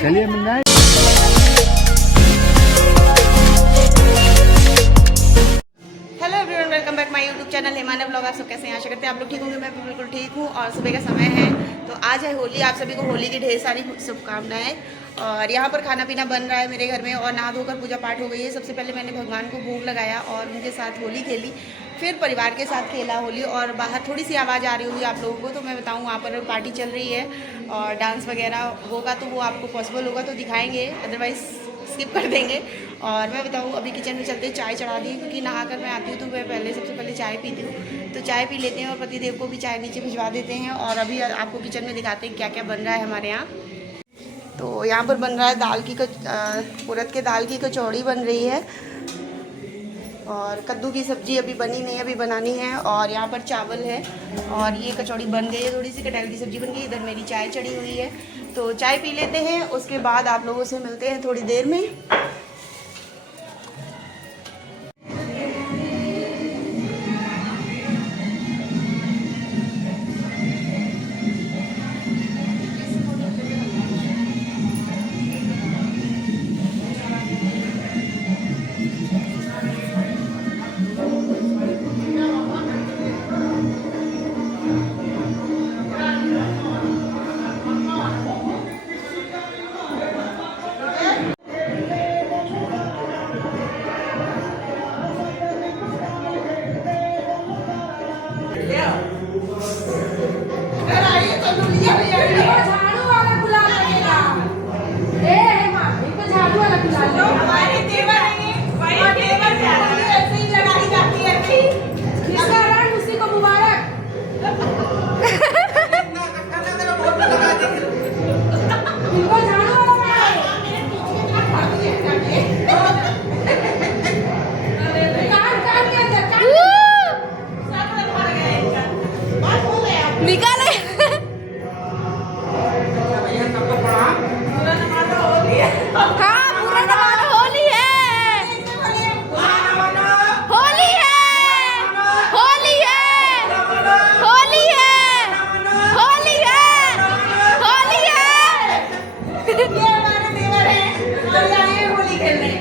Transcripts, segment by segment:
चलिए मिल जाए। Hello everyone, welcome back my YouTube channel Humana blog. आप सब कैसे हैं? आशा करते हैं आप लोग ठीक होंगे। मैं भी बिल्कुल ठीक हूँ। और सुबह का समय है, तो आज है होली। आप सभी को होली की ढेर सारी शुभकामनाएं। और यहाँ पर खाना पीना बन रहा है मेरे घर में, और नहा धोकर पूजा पाठ हो गई है। सबसे पहले मैंने भगवान को भोग लगाया और उनके साथ होली खेली, फिर परिवार के साथ खेला होली। और बाहर थोड़ी सी आवाज़ आ रही होगी आप लोगों को, तो मैं बताऊँ वहाँ पर पार्टी चल रही है और डांस वगैरह होगा, तो वो आपको पॉसिबल होगा तो दिखाएंगे, अदरवाइज़ स्किप कर देंगे। और मैं बताऊँ अभी किचन में चलते चाय चढ़ा दी, क्योंकि नहा कर मैं आती हूँ तो मैं सबसे पहले चाय पीती हूँ। तो चाय पी लेते हैं और पतिदेव को भी चाय नीचे भिजवा देते हैं। और अभी आपको किचन में दिखाते हैं क्या क्या बन रहा है हमारे यहाँ। तो यहाँ पर बन रहा है उड़द के दाल की कचौड़ी बन रही है, और कद्दू की सब्ज़ी अभी बनी नहीं है, अभी बनानी है। और यहाँ पर चावल है, और ये कचौड़ी बन गई है, थोड़ी सी कटहल की सब्ज़ी बन गई। इधर मेरी चाय चढ़ी हुई है, तो चाय पी लेते हैं, उसके बाद आप लोगों से मिलते हैं थोड़ी देर में। झाड़ू वाला गुलाल लगेगा। इनको झाड़ू वाला गुलाल लो। हमारे तेवर है, वही तेवर से ऐसे ही लगाई जाती है। जिसका रंग उसी को मुबारक। इनको झाड़ू वाला काट के अंदर निकाले। हाँ, पूरा नवाना होली है, होली है, होली है, होली है, होली है, होली है। ये हमारे देवर हैं और आए हैं होली खेलने।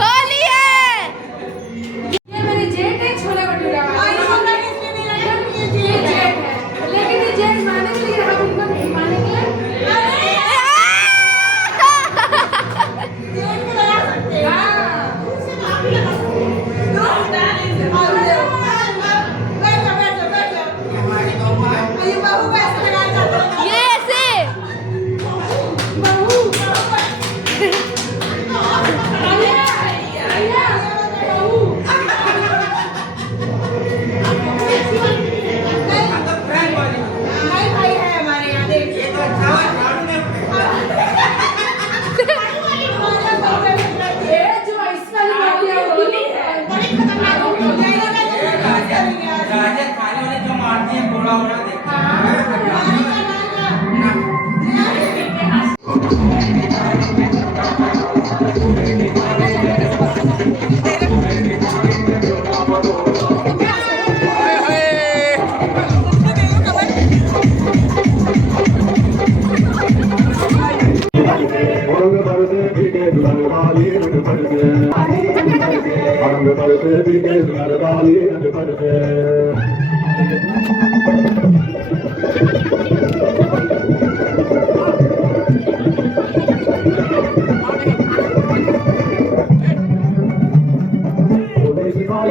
होली है। ये मेरे जेठ है, छोले भटूरा वाला। ये जेठ है, लेकिन ये जेठ माने के लिए हम इनको नहीं माने के लिए जेठ को लगा सकते हैं। ये बहू को ऐसे लगाया जाता है। ये ऐसे बहू भाई है हमारे यहाँ। देखिए ये जो इस वाली बहू है वो होली है, बड़ी खतरनाक होली है। खाने वाले जो मारती हैं बोड़ा बोड़ा देखा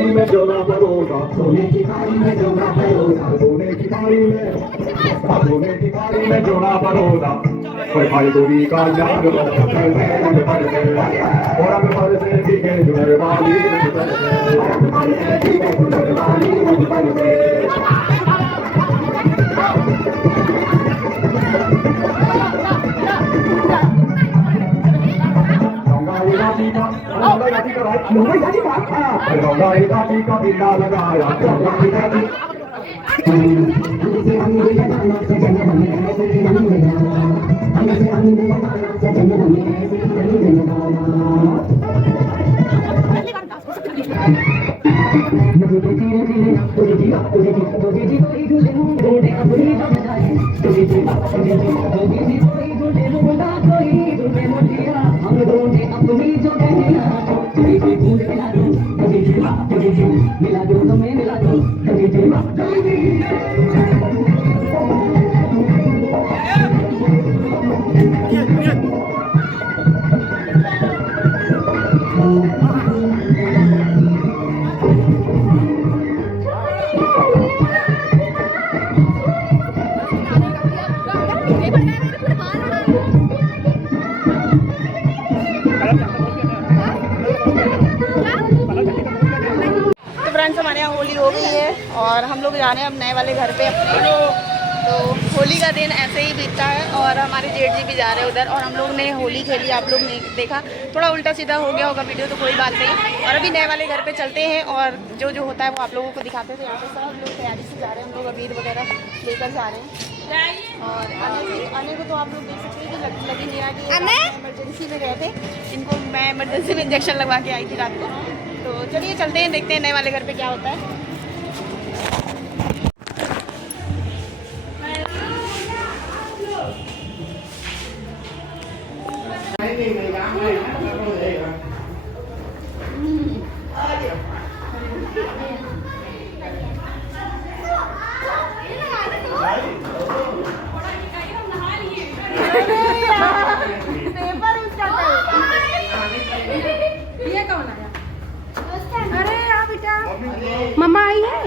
में जो ना परोगा, सोने की थाली में जो ना परोगा, सोने की थाली में जो ना परोगा। कोई भाई दूरी का याद और अब पर से दिखे जुड़े वाली का बिना लगाया हो गई है और हम लोग जा रहे हैं अब नए वाले घर पे अपने। तो होली का दिन ऐसे ही बीतता है और हमारे जेठ जी भी जा रहे हैं उधर और हम लोग ने होली खेली, आप लोग ने देखा, थोड़ा उल्टा सीधा हो गया होगा वीडियो तो कोई बात नहीं। और अभी नए वाले घर पे चलते हैं और जो जो होता है वो आप लोगों को दिखाते थे। यहाँ पे सब लोग तैयारी से जा रहे हैं, हम लोग अबीर वगैरह लेकर जा रहे हैं। और आने को तो आप लोग देख सकते हैं कि लगी नहीं रहा कि इमरजेंसी में गए थे, इनको मैं इमरजेंसी में इंजेक्शन लगवा के आई थी रात को। तो चलिए चलते हैं, देखते हैं नए वाले घर पे क्या होता है। ये कौन आया? अरे यहाँ बेटा मम्मा आई है,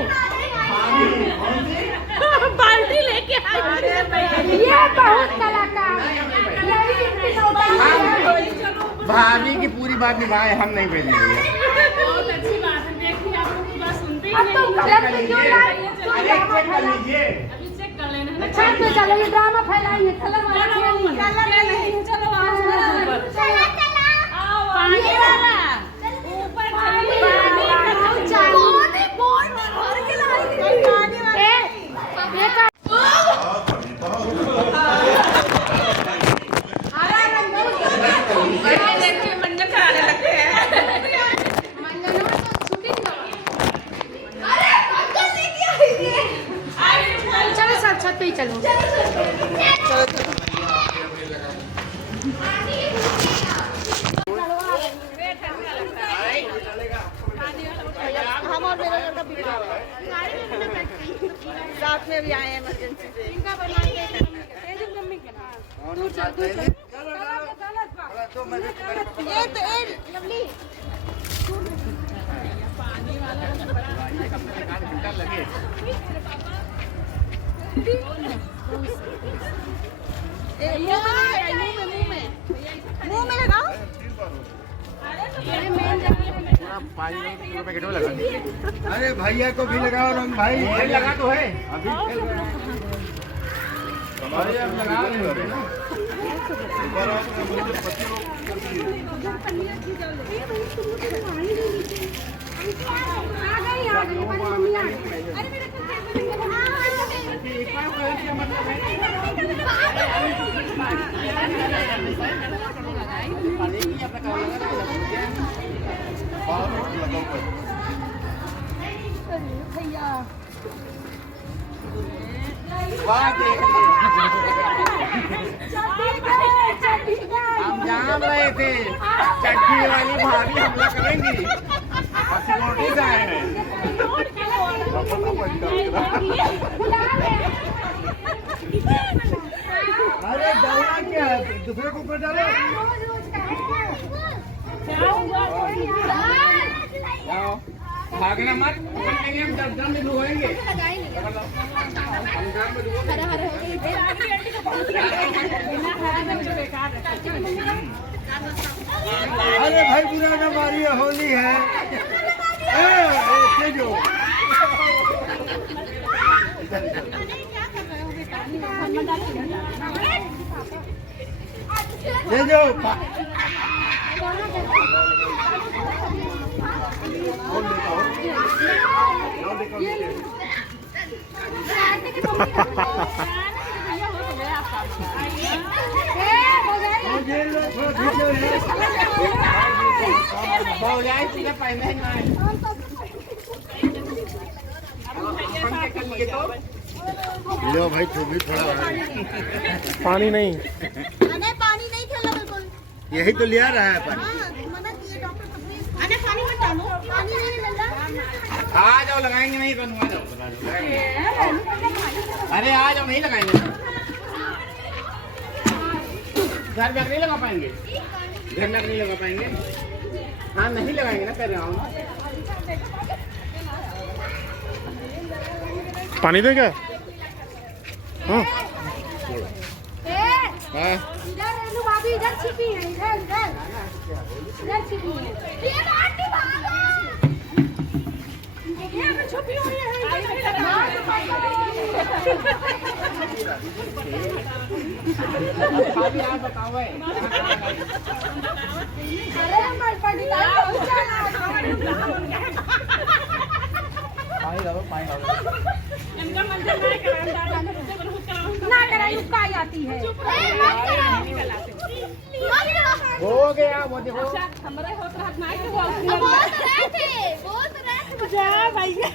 बाल्टी लेके आई। ये बहुत कलाकार, भाभी की पूरी बात निभाए, हम नहीं भेजेंगे। बहुत अच्छी बात है, देखिए आप लोग की बात सुनते ही नहीं। अभी चेक कर लेना, छत पे चलो, ये ड्रामा फैलाइए, कलर वाला खेलिए। चलो पानी वाला ऊपर मंजन कराने लगते हैं। चलो सब छत पे ही चलो। हम और मेरा लड़का बिगड़ा हुआ है, साथ में भी आए हैं इमरजेंसी से। ये तो लवली मुंह में लगाओ। अरे भैया को भी लगाओ और हम भाई लगा तो है अभी लगा रहे ना। हम जान रहे थे चट्टी वाली भाभी हमला करेंगी, सिक्योरिटी से आए हैं। अरे डालना क्या है, दूसरे को ऊपर डालो। भागना मत, हम ड्रम में डुबोएंगे। अरे भाई बुरा ना मारिए, होली है। जो लो भाई भी थोड़ा पानी नहीं पानी नहीं खेलना बिल्कुल, यही तो लिया रहा है पानी। पानी मत डालो, पानी नहीं मिलना। आ जाओ, लगाएंगे नहीं तो आ जाओ। अरे आ जाओ, नहीं लगाएंगे। घर में नहीं लगा पाएंगे, घर में नहीं लगा पाएंगे। हाँ नहीं लगाएंगे ना, कर रहा हूँ। पानी दे क्या? हाँ इधर रेनू भाभी इधर छिपी है, इधर छिपी है। ये बाटी भागो। ये छुपी हुई है। अभी आप बताओ अरे हमारे पानी इनका मंजर ना कराई उसका आई आती है। हो गया वो देखो हमारे होत रहा ना के बोल जा भैया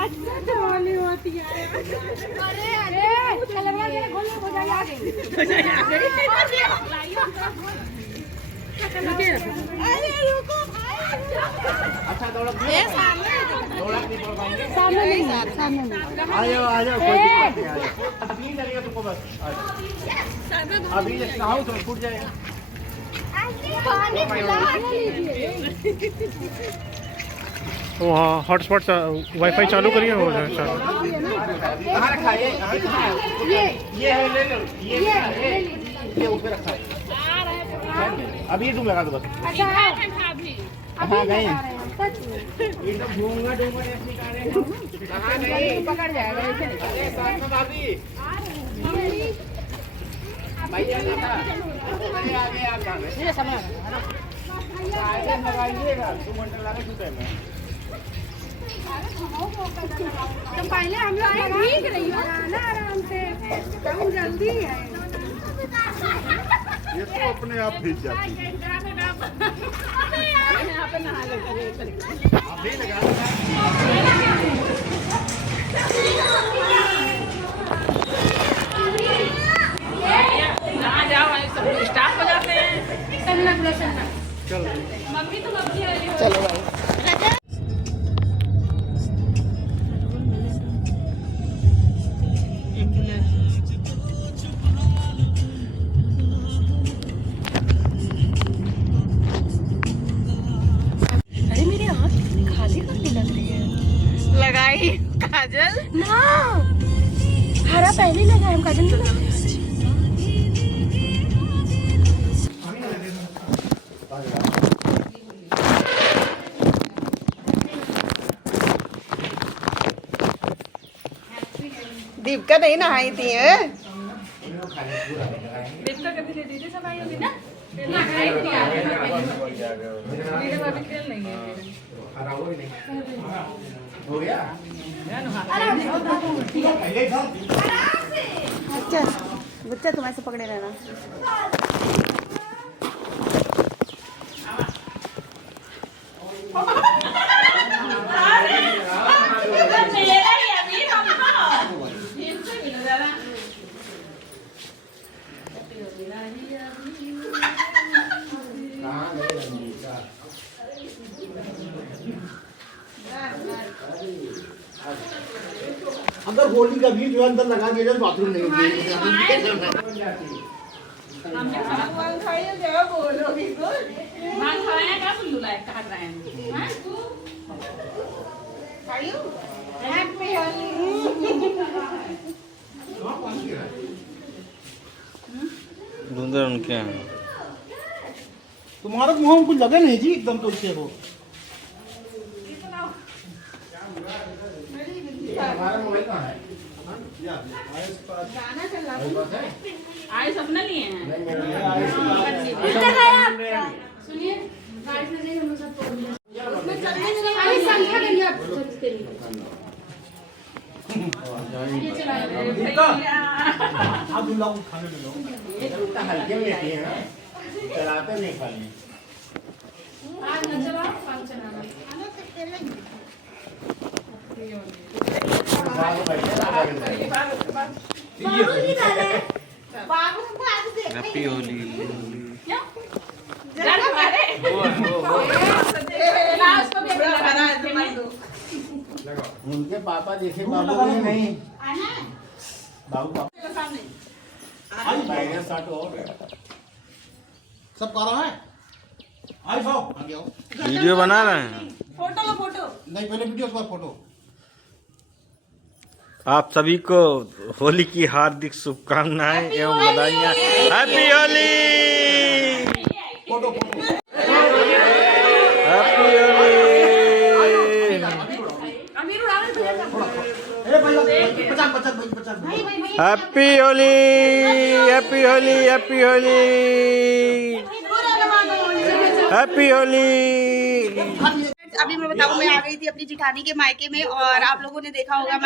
अच्छा जवानी होती है। अरे चलवा के गोली हो जाए आगे अरे रुको अच्छा दौड़क नहीं पड़ पाएंगे सामने नहीं आ जाओ कोई दिक्कत नहीं आ जाओ अभी लगेगा तुमको बस अभी नहाओ तो छूट जाएगा वहाँ हॉटस्पॉट वाईफाई चालू करिए हो जाए चालू। कहाँ रखा है ये है ले लो ये ऊपर रखा है अभी तुम लगा दो बस कहाँ गए एकदम घूंगा डूंगा ऐसी कहाँ गए पकड़ जाएगा अरे साथ में भाभी भैया अरे आगे आप ये समय आगे लगाइएगा 2 घंटे लगे जूते में तो पहले हम लोग भीग रही हो ना आराम से हम जल्दी है ये तो अपने आप भीग जाती है। यहाँ पे नहा लेते अभी लगा चलो भाई अरे मेरी आँख कितनी खाली खाली लग रही है। लगाई काजल ना हरा पहले लगाया हम काजल नहीं लगाया। दीपिका नहीं नहाई थी है दीपिका कभी ले दीजिए सब आई होगी ना हो गया बच्चा बच्चा तुम ऐसे पकड़े रहना अगर होली का भी जो अंदर लगा दिया जाए बाथरूम नहीं होगी ढूंढे उनके यहाँ तुम्हारा मुँह कुछ लगे नहीं जी एकदम तो इससे को हमारा मोबाइल कहाँ है आए सपना लिए हैं सुनिए हल्के में है ना चलाते नहीं खाली हैप्पी होली उनके पापा जैसे बाबू भी नहीं बाबू पापा सब कर रहा है आई साहब आगे आओ वीडियो बना रहे हैं फोटो लो फोटो नहीं पहले वीडियो के बाद फोटो आप सभी को होली की हार्दिक शुभकामनाएं एवं बधाइयाँ happy Holi photo photo happy Holi happy Holi, happy Holi, happy Holi, happy Holi. अभी मैं बताऊँ, मैं आ गई थी अपनी जिठानी के मायके में, और आप लोगों ने देखा होगा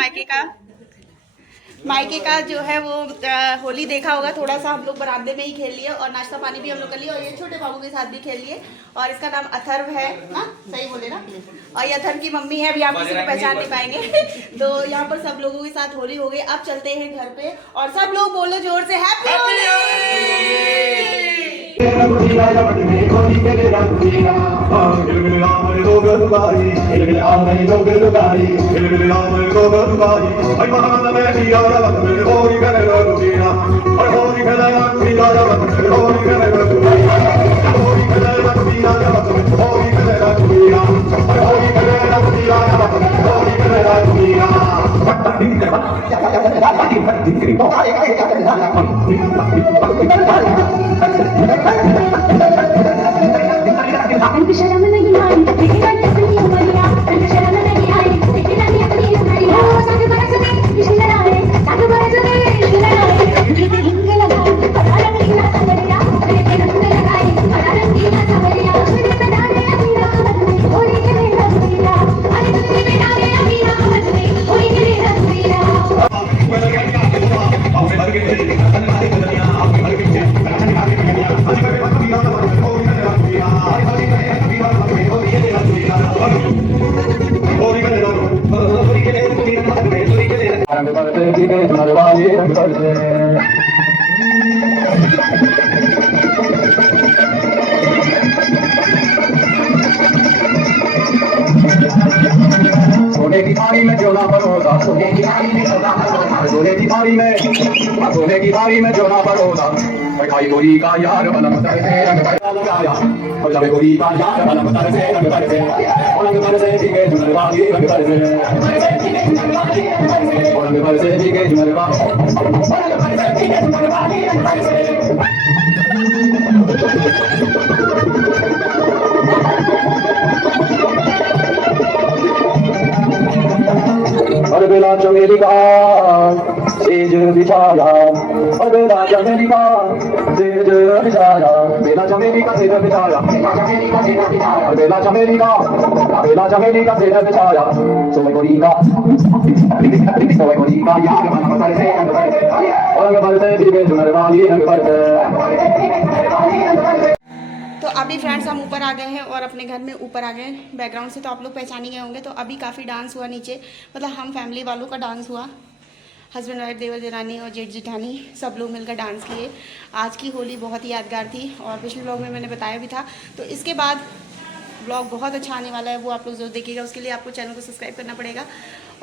मायके का जो है वो होली देखा होगा। थोड़ा सा हम लोग बरामदे में ही खेल लिए और नाश्ता पानी भी हम लोग कर लिए, और ये छोटे बाबू के साथ भी खेल लिए। और इसका नाम अथर्व है, हाँ सही बोले ना। और ये अथर्व की मम्मी है, अभी आप किसी को पहचान नहीं पाएंगे। तो यहाँ पर सब लोगों के साथ होली हो गई। अब चलते हैं घर पे, और सब लोग बोलो जोर से हैप्पी शर्म नहीं आई लेकिन अपनी उमरिया, शर्म नहीं आई लेकिन अपनी उमरिया, साथ बरस में इश्क लगाए, साथ बरस में इश्क लगाए, रंग लगाए बड़ा रंगीला सावरिया, रंग लगाए बड़ा रंगीला सावरिया, मेरे बनाने अमीरा मत होली के रंगीला, अरे मेरे बनाने अमीरा मत होली के रंगीला। सोने की थाली में जोना परोसा, सोने की थाली में जोना परोसा, सोने की थाली में, सोने की थाली में जोना परोसा। खाई गोरी का यार बलम तर से रंग बरसा लगाया, और जब गोरी का यार बलम तर से रंग बरसे, रंग बरसे भीगे जुनरवाली रंग बरसे, रंग बरसे भीगे जुनरवाली रंग बरसे। और बेला चमेली का सेज बिछाया, और बेला चमेली का सेज बिछाया, बेला चमेली का सेज बिछाया, और बेला चमेली का सेज बिछाया। सोए गोरी का यार मन बरसे रंग बरसे, रंग बरसे भीगे जुनरवाली रंग बरसे। तो अभी फ्रेंड्स हम ऊपर आ गए हैं, और अपने घर में ऊपर आ गए हैं। बैकग्राउंड से तो आप लोग पहचान ही गए होंगे। तो अभी काफ़ी डांस हुआ नीचे, मतलब हम फैमिली वालों का डांस हुआ। हस्बैंड वाइफ, देवर देरानी और जेठ जेठानी सब लोग मिलकर डांस किए। आज की होली बहुत ही यादगार थी, और पिछले ब्लॉग में मैंने बताया भी था। तो इसके बाद ब्लॉग बहुत अच्छा आने वाला है, वो आप लोग जरूर देखिएगा। उसके लिए आपको चैनल को सब्सक्राइब करना पड़ेगा।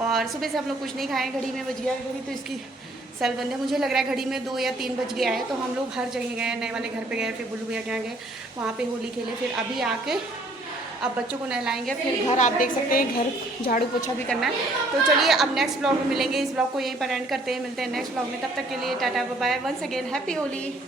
और सुबह से आप लोग कुछ नहीं खाए, घड़ी में बज गया, घड़ी तो इसकी सेल बंद है। मुझे लग रहा है घड़ी में 2 या 3 बज गया है। तो हम लोग हर जगह गए, नए वाले घर पे गए, फिर बुल्लू भैया के यहाँ गए, वहाँ पे होली खेले। फिर अभी आके अब बच्चों को नहलाएंगे, फिर घर आप देख सकते हैं, घर झाड़ू पोछा भी करना है। तो चलिए अब नेक्स्ट ब्लॉग में मिलेंगे। इस ब्लॉग को यहीं पर एंड करते हैं, मिलते हैं नेक्स्ट ब्लॉग में। तब तक के लिए tata bye bye, once again happy Holi.